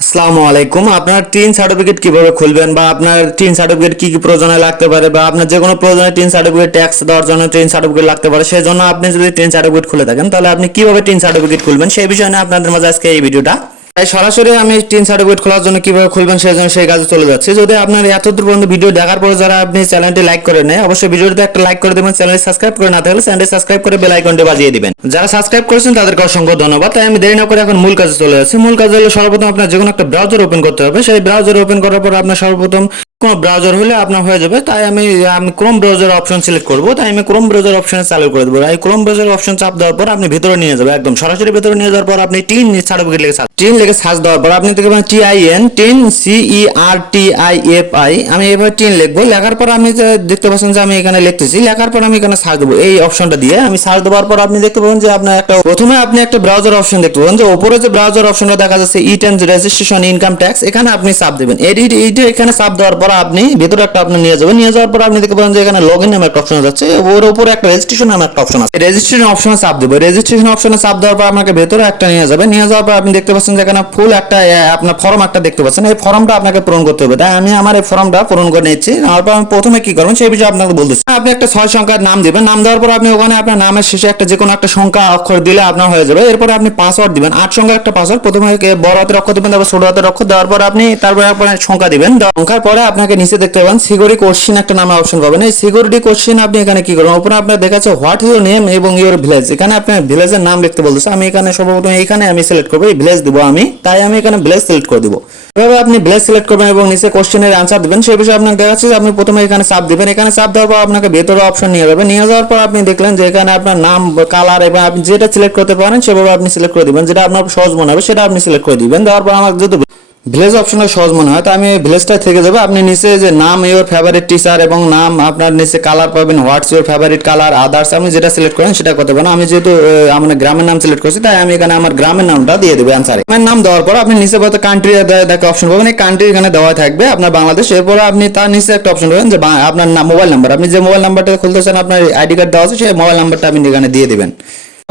আসসালামু আলাইকুম। আপনার টিন সার্টিফিকেট কিভাবে খুলবেন বা আপনার টিন সার্টিফিকেট কি কি প্রয়োজনে লাগতে পারে বা আপনার যে কোনো প্রয়োজনে টিন সার্টিফিকেট ট্যাক্স দেওয়ার জন্য টিন সার্টিফিকেট লাগতে পারে, সেই জন্য আপনি যদি টিন সার্টিফিকেট খুলে থাকেন তাহলে আপনি কিভাবে টিন সার্টিফিকেট খুলবেন সেই বিষয়ে নিয়ে আপনাদের মাঝে আজকে এই ভিডিওটা। তাই সরাসরি আমি টিন সার্টিফিকেট খোলার জন্য কিভাবে খুলবেন সেই জন্য সেই কাজে চলে যাচ্ছি। যদি আপনার এতদূর পর্যন্ত ভিডিও দেখার পরে যারা আপনি চ্যানেলটি লাইক করে নেয়, অবশ্যই ভিডিওতে একটা লাইক করে দেবেন। চ্যানেল সাবস্ক্রাইব করে না থাকলে চ্যানেলটি সাবস্ক্রাইব করে বেল আইকনটি বাজিয়ে দিবেন। যারা সাবস্ক্রাইব করেছেন তাদেরকে অসংখ্য ধন্যবাদ। তাই আমি দেরি না করে এখন মূল কাজে চলে যাচ্ছি। মূল কাজ হলো সর্বপ্রথম আপনার যে কোনো একটা ব্রাউজার ওপেন করতে হবে। সেই ব্রাউজার ওপেন করার পর আপনার সর্বপ্রথম কোনো ব্রাউজার হলে আপনার হয়ে যাবে। তাই আমি ক্রোম ব্রাউজার অপশন সিলেক্ট করব। তাই আমি ক্রোম ব্রাউজার অপশনে চালু করে দেবো। এই ক্রোম ব্রাউজার অপশন চাপ দেওয়ার পর আপনি ভিতরে নিয়ে যাবে, একদম সরাসরি ভিতরে নিয়ে যাওয়ার পর আপনি টিন সার্টিফিকেট লিখে টিন লিখে সার্চ দেওয়ার পর আপনি দেখবেন TIN টিন CERTIFI। আমি এভাবে টিন লিখবো। লেখার পর আপনি দেখতে পাচ্ছেন যে আমি এখানে লিখতেছি। লেখার পর আমি এখানে সার্চ দেবো এই অপশনটা দিয়ে। আমি সার্চ দেওয়ার পর আপনি দেখতে পাবেন যে আপনার একটা প্রথমে আপনি একটা ব্রাউজার অপশন দেখতে পাবেন যে উপরে যে ব্রাউজার অপশনটা দেখা যাচ্ছে ইটেন রেজিস্ট্রেশন ইনকাম ট্যাক্স, এখানে আপনি চাপ দেবেন। এইটা এখানে চাপ দেওয়ার পর আপনি ভিতরে একটা আপনি নিয়ে যাবেন। নিয়ে যাওয়ার পর আপনি দেখতে পাবেন যে এখানে লগইন নামে একটা অপশন যাচ্ছে, ওর উপরে একটা রেজিস্ট্রেশন নামে একটা অপশন আছে। রেজিস্ট্রেশন অপশনে চাপ দেবো। রেজিস্ট্রেশন অপশনে চাপ দেওয়ার পর আপনাকে ভেতরে একটা নিয়ে যাবে। নিয়ে যাওয়ার পর আপনি দেখতে পাচ্ছেন যে এখানে ফুল একটা আপনার ফর্ম একটা দেখতে পাচ্ছেন। এই ফর্মটা আপনাকে পূরণ করতে হবে। তাই আমি আমার এই ফর্মটা পূরণ করে নিচ্ছি। তারপর আমি প্রথমে কি করবেন সেই বিষয়ে আপনাকে বলতেছি। আপনি একটা 6 সংখ্যার নাম দিবেন। নাম দেওয়ার পর আপনি ওখানে আপনার নামের শেষে একটা যে কোনো একটা সংখ্যা অক্ষর দিলে আপনার হয়ে যাবে। এরপরে আপনি পাসওয়ার্ড দিবেন, 8 সংখ্যার একটা পাসওয়ার্ড। প্রথমে বড় হাতের অক্ষর দিবেন, তারপর ছোট হাতের অক্ষর দেওয়ার পর আপনি তারপরে আপনার সংখ্যা দিবেন। সংখ্যার পরে আপনাকে নিচে দেখতে পাবেন সিকিউরিটি কোশ্চেন একটা নামে অপশন পাবেন। এই সিকিউরিটি কোশ্চেন আপনি এখানে কি করবেন, উপরে আপনার দেখাচ্ছে হোয়াট ইউর নেম এবং ইউর ভিলেজ। এখানে আপনার ভিলেজের নাম লিখতে বলতেছে। আমি এখানে সর্বপ্রথম এখানে আমি সিলেক্ট করবো, এই ভিলেজ দিব আমি। তাই আমি এখানে ভিলেজ সিলেক্ট করে দিব। এভাবে আপনি ভিলেজ সিলেক্ট করবেন এবং নিচে কোশ্চেনের আনসার দিবেন। সেই বিষয়ে আপনাকে দেখাচ্ছে যে আপনি প্রথমে এখানে চাপ দিবেন। এখানে চাপ দেওয়ার পর আপনাকে ভেতরে অপশন নিয়ে যাবে। নিয়ে যাওয়ার পর আপনি দেখলেন যে এখানে আপনার নাম, কালার এবং আপনি যেটা সিলেক্ট করতে পারেন সেভাবে আপনি সিলেক্ট করে দিবেন। যেটা আপনার সহজ মনে হবে সেটা আপনি সিলেক্ট করে দিবেন। দেওয়ার পর আমার যেহেতু ভিলেজ অপশনটা সহজ মনে হয়, তো আমি ভিলেজটা থেকে যাবে। আপনি নিচে যে নাম ইওর ফেভারিট টিচার এবং নাম আপনার নিচে কালার পাবেন, what's your favourite colour, others আপনি যেটা সিলেক্ট করেন সেটা করতে পারেন। আমি যেহেতু আমার গ্রামের নাম সিলেক্ট করছি তাই আমি এখানে আমার গ্রামের নামটা দিয়ে দেবো অ্যান্সারে। আমার নাম দেওয়ার পর আপনি নিচে বলতে কান্ট্রি দেখে অপশন পাবেন। এই কান্ট্রি এখানে দেওয়া থাকবে আপনার বাংলাদেশ। এরপরে আপনি তার নিচে একটা অপশন পাবেন যে আপনার মোবাইল নাম্বার, আপনি যে মোবাইল নাম্বারটা খুলতে চান আপনার আইডি কার্ড দেওয়া আছে সেই মোবাইল নাম্বারটা আপনি এখানে দিয়ে দেবেন।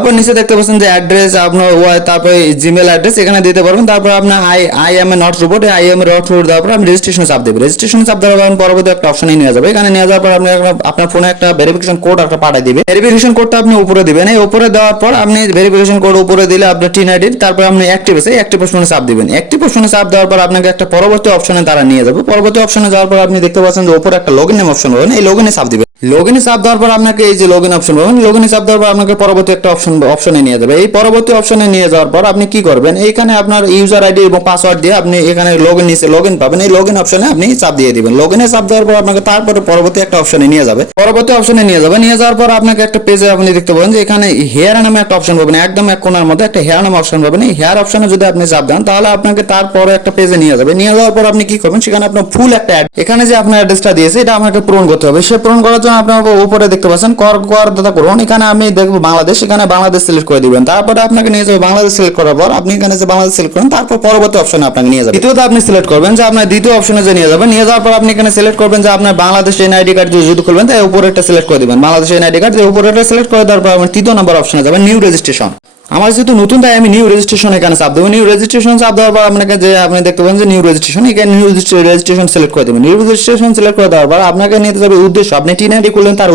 তারপর নিচে দেখতে পাচ্ছেন যে অ্যাড্রেস আপনার তারপরে জিমেল অ্যাড্রেস এখানে দিতে পারবেন। তারপর আপনার I M A not robot, I M A not robot দেওয়ার পর আপনি রেজিস্ট্রেশন চাপ দেবেন। রেজিস্ট্রেশন চাপ দেওয়ার পর পরবর্তী একটা অপশনে নিয়ে যাবে। এখানে নিয়ে যাওয়ার পর আপনি আপনার ফোনে একটা ভেরিফিকেশন কোড একটা পাঠিয়ে দিবে। ভেরিফিকেশন কোডটা আপনি উপরে দিবেন। এই উপরে দেওয়ার পর আপনি ভেরিফিকেশন কোড উপরে দিলে আপনার টিন আইডি, তারপর আপনি অ্যাক্টিভ আছে অ্যাক্টিভ অপশনে চাপ দিবেন। অ্যাক্টিভ অপশনে চাপ দেওয়ার পর আপনাকে একটা পরবর্তী অপশনে তারা নিয়ে যাবে। পরবর্তী অপশনে যাওয়ার পর আপনি দেখতে পাচ্ছেন যে উপরে একটা লগইন নাম অপশন পাবেন। এই লগইনে চাপ দিবেন। লগইনে চাপ দেওয়ার পর আপনাকে এই যে লগইন অপশন পাবেন। লগইনে চাপ দেওয়ার পর আপনাকে পরবর্তী একটা অপশনে নিয়ে যাবে। এই পরবর্তী অপশনে নিয়ে যাওয়ার পর আপনি কি করবেন, এইখানে আপনার ইউজার আইডি এবং পাসওয়ার্ড দিয়ে আপনি এখানে লগইন নিচে লগইন পাবেন। এই লগইন অপশনে আপনি চাপ দিয়ে দিবেন। লগইনে চাপ দেওয়ার পর আপনাকে তারপরে পরবর্তী একটা অপশনে নিয়ে যাবে। পরবর্তী অপশনে নিয়ে যাবে। নিয়ে যাওয়ার পর আপনাকে একটা পেজে আপনি দেখতে পাবেন যে এখানে হেয়ার নামে একটা অপশন পাবেন। একদম এক কোণার মধ্যে একটা হেয়ার নামে অপশন পাবেন। এই হেয়ার অপশনে যদি আপনি চাপ দেন তাহলে আপনাকে তারপরে একটা পেজে নিয়ে যাবে। নিয়ে যাওয়ার পর আপনি কি করবেন, সেখানে আপনার ফুল একটা এখানে যে আপনার অ্যাড্রেসটা দিয়েছে এটা আমাকে পূরণ করতে হবে। সে পূরণ করার জন্য আপনার উপরে দেখতে পাচ্ছেন করদাতা করুন। এখানে আমি দেখবো বাংলাদেশ, এখানে বাংলাদেশ সিলেক্ট করে দিবেন। তারপরে আপনাকে নিয়ে যাবে বাংলাদেশ সিলেক্ট করার পর আপনি এখানে যে বাংলাদেশ সিলেক্ট করেন তারপর পরবর্তী অপশনে আপনাকে নিয়ে যাবে। দ্বিতীয়ত আপনি সিলেক্ট করবেন যে আপনার দ্বিতীয় অপশনে যে নিয়ে যাবেন। নিয়ে যাওয়ার পর আপনি এখানে সিলেক্ট করবেন যে আপনার বাংলাদেশ এনআইডি কার্ড যদি খুলবেন তাই উপরে একটা সিলেক্ট করে দিবেন। বাংলাদেশ এনআইডি কার্ড উপরে একটা সিলেক্ট করে দেওয়ার পর আপনি তৃতীয় নম্বর অপশনে যাবেন নিউ রেজিস্ট্রেশন। আমার যেহেতু নতুন তাই আমি নিউ রেজিস্ট্রেশন এখানে চাপ দেবো। নিউ রেজিস্ট্রেশন চাপ দেওয়ার পর আপনাকে যে আপনি দেখতে পাবেন যে নিউ রেজিস্ট্রেশন, এখানে নিউ রেজিস্ট্রেশন সিলেক্ট করে দেবেন। নিউ রেজিস্ট্রেশন সিলেক্ট করে দেওয়ার পর আপনাকে নিতে যাবে উদ্দেশ্য। আপনি টিন আইডি করলেন তার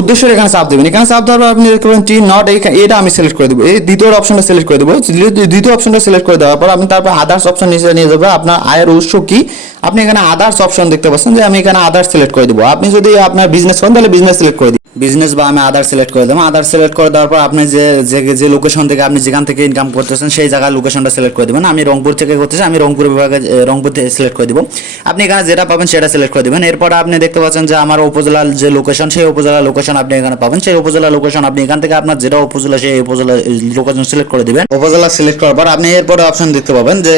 উদ্দেশ্যের এখানে চাপ দেবেন। এখানে চাপ দেওয়ার পর আপনি দেখতে পাবেন টি নট, এটা আমি সিলেক্ট করে দেবো। এই দ্বিতীয় অপশনটা সিলেক্ট করে দেবো। দ্বিতীয় অপশনটা সিলেক্ট করে দেওয়ার পর আপনি তারপর আদার্স অপশন নিচে নিয়ে যাবে। আপনার আয়ের উৎস কি আপনি এখানে আদার্স অপশন দেখতে পাচ্ছেন যে আমি এখানে আদার্স সিলেক্ট করে দেবো। আপনি যদি আপনার বিজনেস করেন তাহলে বিজনেস সিলেক্ট করে দিন বিজনেস, বা আমি আদার সিলেক্ট করে দেবো। আদার সিলেক্ট করে দেওয়ার পর আপনি যে লোকেশন থেকে আপনি যেখান থেকে ইনকাম করতেছেন সেই জায়গার লোকেশনটা সিলেক্ট করে দেবেন। আমি রংপুর থেকে করতেছি, আমি রংপুর বিভাগে রংপুর থেকে সিলেক্ট করে দিব। আপনি এখানে যেটা পাবেন সেটা সিলেক্ট করে দেবেন। এরপর আপনি দেখতে পাচ্ছেন যে আমার উপজেলার যে লোকেশন সেই উপজেলার লোকেশন আপনি এখানে পাবেন। সেই উপজেলার লোকেশন আপনি এখান থেকে আপনার যেটা উপজেলা সেই উপজেলা লোকেশন সিলেক্ট করে দিবেন। উপজেলা সিলেক্ট করার পর আপনি এরপরে অপশন দেখতে পাবেন যে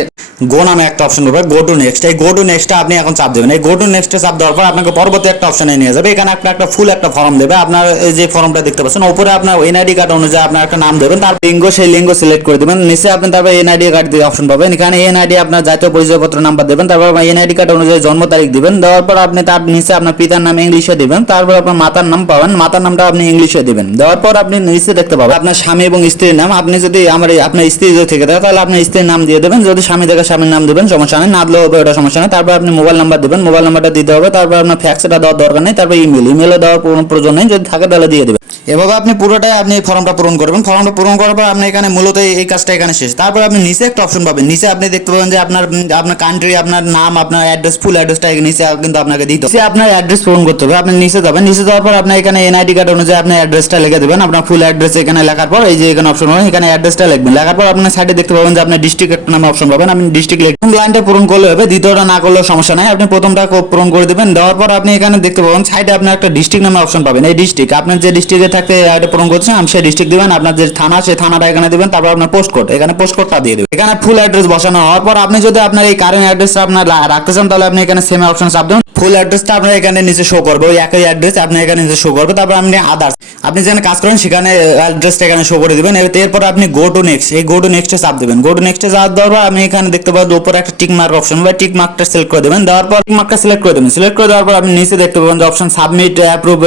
গো নামে একটা অপশন পাবেন, গো টু নেক্সট। এই গো টু নেক্সটটা আপনি এখন চাপ দেবেন। এই গো টু নেক্সটে চাপ দেওয়ার পর আপনাকে পরবর্তী একটা অপশনে নিয়ে যাবে। এখানে আপনার একটা ফুল একটা ফর্ম দেবে। আপনার এই যে ফর্মটা দেখতে পাচ্ছেন উপরে আপনার এনআইডি কার্ড অনুযায়ী আপনার একটা নাম দেবেন, তার লিঙ্গ সেই লিঙ্গ সিলেক্ট করে দেবেন, নিচে আপনি তারপর এনআইডি কার্ড দিয়ে অপশন পাবেন, এখানে এনআইডি আপনার জাতীয় পরিচয়পত্র নাম্বার দেবেন, তারপর এনআইডি কার্ড অনুযায়ী জন্ম তারিখ দিবেন, দেওয়ার পর আপনি তার নিচে আপনার পিতার নাম ইংলিশে দিবেন, তারপর আপনার মাতার নাম পাবেন, মাতার নামটা আপনি ইংলিশে দিবেন, দেওয়ার পর আপনি নিচে দেখতে পাবেন আপনার স্বামী এবং স্ত্রীর নাম, আপনি যদি আপনার স্ত্রী যদি থেকে থাকে তাহলে আপনার স্ত্রীর নাম দিয়ে দেবেন, যদি স্বামী থেকে স্বামীর নাম দেবেন, সমস্যা নেই, না দিলেও হবে, ওটা সমস্যা নেই। তারপর আপনি মোবাইল নাম্বার দেবেন, মোবাইল নাম্বারটা দিতে হবে, তারপর আপনার ফ্যাক্সটা দেওয়ার দরকার নেই, তারপর ইমেলে দেওয়ার কোনো প্রয়োজন নেই, যদি থাকে তাহলে দিয়ে দেবেন। এভাবে আপনি পুরোটাই আপনি ফর্মটা পূরণ করবেন, ফর্মটা পূরণ করার পর আপনি এখানে মূলত এই কাজটা এখানে শেষ। তারপর আপনি নিচে একটা অপশন পাবেন, নিচে আপনি দেখতে পাবেন যে আপনার কান্ট্রি, আপনার নাম, আপনার অ্যাড্রেস, ফুল অ্যাড্রেসটা নিচে কিন্তু আপনাকে দিতে হবে, আপনার অ্যাড্রেস পূরণ করতে হবে, আপনি নিচে যাবেন, নিচে যাওয়ার পর আপনি এখানে এনআইডি কার্ড অনুযায়ী আপনার অ্যাড্রেসটা লিখে দেবেন, আপনার ফুল অ্যাড্রেস এখানে লেখার পর এই যে এখানে অপশন পাবেন, এখানে অ্যাড্রেসটা লিখবেন, লেখার পর আপনার সাইডে দেখতে পাবেন যে আপনার ডিস্ট্রিক্ট একটা নামে অপশন পাবেন, আপনি ডিস্ট্রিক্ট লিখবেন, লাইনটা পূরণ করলে হবে, দ্বিতীয়টা না করলেও সমস্যা নাই, আপনি প্রথমটা পূরণ করে দেবেন, দেওয়ার পর আপনি এখানে দেখতে পাবেন সাইডে আপনার একটা ডিস্ট্রিক্ট নামে অপশন পাবেন, এই ডিস্ট্রিক্ট আপনার যে ডিস্ট্রিক্টে থাকতে এটা পূরণ করছেন আমি সেই ডিস্ট্রিক্ট দিবেন, আপনার যে থানা সেই থানাটা এখানে দিবেন, তারপর আপনার পোস্ট কোড এখানে পোস্ট কোডটা দিয়ে দেবেন, এখানে ফুল অ্যাড্রেস বসানো হওয়ার পর আপনি যদি আপনার এই কারেন্ট অ্যাড্রেসটা আপনার রাখতে চান তাহলে আপনি এখানে সেম অপশন চাপ দেবেন, ফুল অ্যাড্রেসটা আপনার এখানে নিচে শো করবে, ওই একই অ্যাড্রেস আপনি এখানে নিচে শো করবে, তারপর আপনি আদার্স আপনি যেখানে কাজ করেন সেখানে অ্যাড্রেসটা এখানে শো করে দিবেন, এরপর আপনি গো টু নেক্সট, এই গো টু নেক্সটে চাপ দিবেন, গো টু নেক্সটে চাপ দেওয়ার পর আপনি এখানে দেখতে পাবেন উপরে একটা টিক মার্ক অপশন বা টিক মার্কটা সিলেক্ট করে দেবেন, দেওয়ার পর টিক মার্কটা সিলেক্ট করে দেবেন, সিলেক্ট করে দেওয়ার পর আপনি নিচে দেখতে পাবেন যে অপশন সাবমিট অ্যাপ্রুভ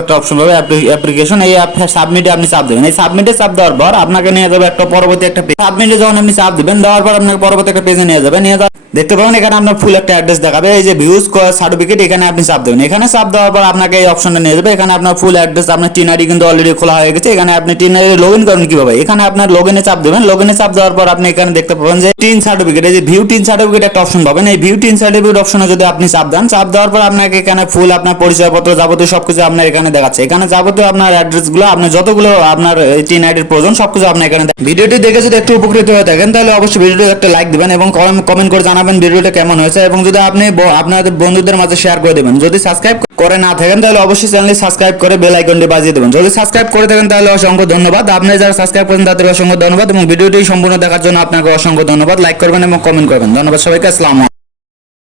একটা অপশন হবে অ্যাপ্লিকেশন, এই সাবমিটে আপনি চাপ দেবেন, এই সাবমিটে চাপ দেওয়ার পর আপনাকে নিয়ে যাবে একটা পরবর্তী একটা পেজ, সাবমিটে যখন আপনি চাপ দিবেন দেওয়ার পর আপনাকে পরবর্তী একটা পেজে নিয়ে যাবে, নিয়ে যাওয়ার দেখতে পাবেন এখানে আপনার ফুল একটা অ্যাড্রেস দেখাবে, এই যে ভিউজ সার্টিফিকেট এখানে আপনি চাপ দেবেন, এখানে চাপ দেওয়ার পর আপনাকে এই অপশনটা নিয়ে যাবে, এখানে আপনার ফুল অ্যাড্রেস, আপনার টিনারি কিন্তু অলরেডি খোলা হয়ে গেছে, এখানে আপনি টিনারি লগইন করেন কিভাবে, এখানে আপনার লগইনে চাপ দেবেন, লগইনে চাপ দেওয়ার পর আপনি এখানে দেখতে পাবেন যে টিন সার্টিফিকেট, এই যে ভিউ টিন সার্টিফিকেট একটা অপশন পাবেন, এই ভিউ টিন সার্টিফিকেট অপশনে যদি আপনি চাপ দেন, চাপ দেওয়ার পর আপনাকে এখানে ফুল আপনার পরিচয়পত্র যাবতীয় সবকিছু আপনার এখানে দেখাচ্ছে, এখানে যাবতীয় আপনার অ্যাড্রেসগুলো আপনার যতগুলো আপনার টিন আইডির প্রয়োজন সবকিছু আপনি এখানে ভিডিওটি দেখে যদি একটু উপকৃত হয়ে থাকেন তাহলে অবশ্যই ভিডিওটি একটা লাইক দিবেন এবং কমেন্ট করে জানাবেন ভিডিওটা কেমন হয়েছে, এবং যদি আপনি আপনাদের বন্ধুদের মাঝে শেয়ার করে দেবেন, যদি সাবস্ক্রাইব করে না থাকেন তাহলে অবশ্যই চ্যানেলটি সাবস্ক্রাইব করে বেল আইকনটি বাজিয়ে দেবেন, যদি সাবস্ক্রাইব করে থাকেন তাহলে অসংখ্য ধন্যবাদ, আপনি যারা সাবস্ক্রাইব করেন তাদের অসংখ্য ধন্যবাদ, এবং ভিডিওটি সম্পূর্ণ দেখার জন্য আপনাকে অসংখ্য ধন্যবাদ, লাইক করবেন এবং কমেন্ট করবেন, ধন্যবাদ সবাইকে, আসসালামু আলাইকুম।